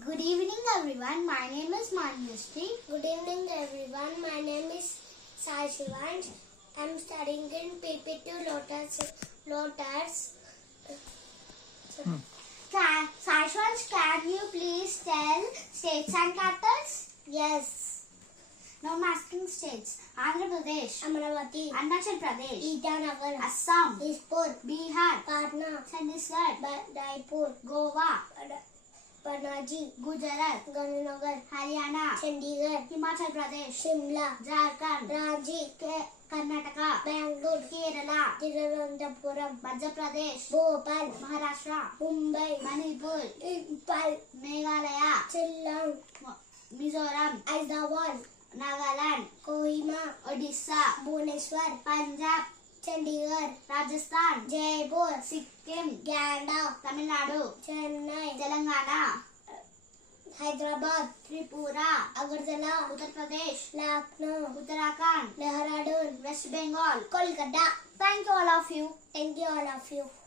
Good evening everyone. My name is Manushree. Good evening everyone. My name is Sai Shivansh. I am studying in PP2 Lotus. Saishwansh, can you please tell states and capitals? Yes. Now I'm asking states. Andhra Pradesh, Amravati, Arunachal Pradesh, Itanagar, Assam, Dispur, Bihar, Patna, Chhattisgarh, Raipur, Goa, Panaji, Gujarat, Ganenagar, Haryana, Chandigarh, Himachal Pradesh, Shimla, Jharkhand, Ranchi, Karnataka, Bangalore, Kerala, Tiruvananthapuram, Madhya Pradesh, Bhopal, Maharashtra, Mumbai, Manipur, Impal, Meghalaya, Shillong, Mizoram, Aizawl, Nagaland, Kohima, Odisha, Bhubaneswar, Punjab, Chandigarh, Rajasthan, Jaipur, Sikkim, Ganda, Tamil Nadu, Chennai, Telangana, Hyderabad, Tripura, Agartala, Uttar Pradesh, Lucknow, Uttarakhand, Dehradun, West Bengal. Kolkata. Thank you all of you. Thank you all of you.